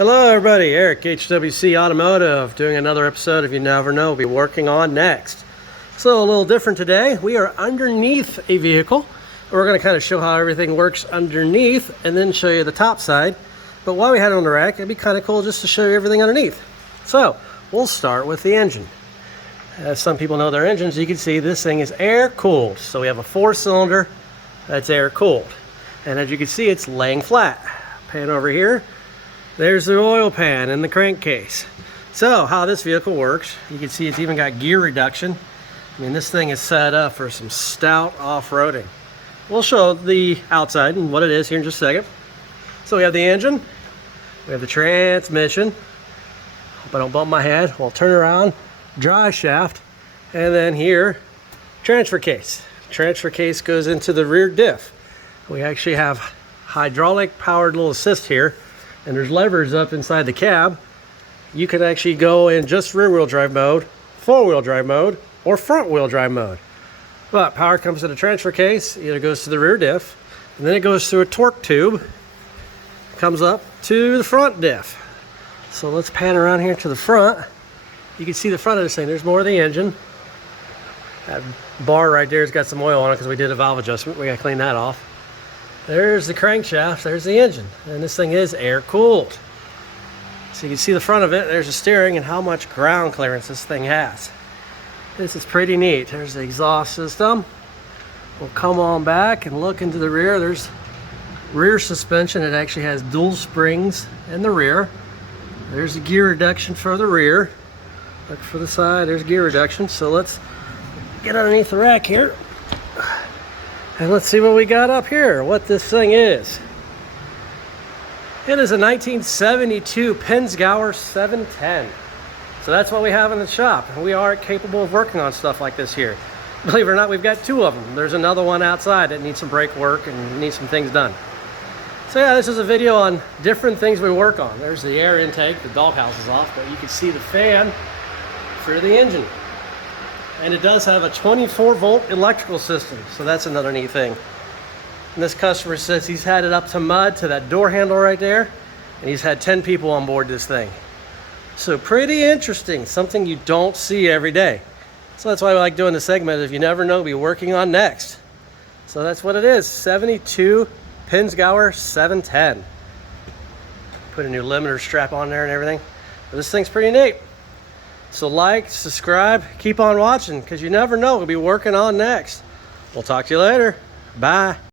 Hello everybody, Eric, HWC Automotive, doing another episode of You Never Know, we'll be working on next. So a little different today, we are underneath a vehicle. We're going to kind of show how everything works underneath and then show you the top side. But while we had it on the rack, it'd be kind of cool just to show you everything underneath. So we'll start with the engine. As some people know their engines, you can see this thing is air cooled. So we have a 4-cylinder that's air cooled. And as you can see, it's laying flat. Pan over here. There's the oil pan and the crankcase. So how this vehicle works, you can see it's even got gear reduction. I mean, this thing is set up for some stout off-roading. We'll show the outside and what it is here in just a second. So we have the engine, we have the transmission. Hope I don't bump my head. We'll turn around, drive shaft, and then here, transfer case. Transfer case goes into the rear diff. We actually have hydraulic powered little assist here. And there's levers up inside the cab. You can actually go in just rear-wheel drive mode, four-wheel drive mode, or front-wheel drive mode. But power comes to the transfer case, either goes to the rear diff, and then it goes through a torque tube, comes up to the front diff. So let's pan around here to the front. You can see the front of this thing. There's more of the engine. That bar right there has got some oil on it because we did a valve adjustment. We got to clean that off. There's the crankshaft, there's the engine, and this thing is air cooled. So you can see the front of it, there's the steering and how much ground clearance this thing has. This is pretty neat. There's the exhaust system. We'll come on back and look into the rear. There's rear suspension. It actually has dual springs in the rear. There's the gear reduction for the rear. Look for the side, there's gear reduction. So let's get underneath the rack here. And let's see what we got up here, what this thing is. It is a 1972 Pinzgauer 710. So that's what we have in the shop. And we are capable of working on stuff like this here. Believe it or not, we've got 2 of them. There's another one outside that needs some brake work and needs some things done. So yeah, this is a video on different things we work on. There's the air intake, the doghouse is off, but you can see the fan for the engine. And it does have a 24-volt electrical system, so that's another neat thing. And this customer says he's had it up to mud to that door handle right there, and he's had 10 people on board this thing. So pretty interesting, something you don't see every day. So that's why I like doing the segment of You Never Know, be working on next. So that's what it is, 72 Pinzgauer 710. Put a new limiter strap on there and everything. But this thing's pretty neat. So like, subscribe, keep on watching, because you never know what we'll be working on next. We'll talk to you later. Bye.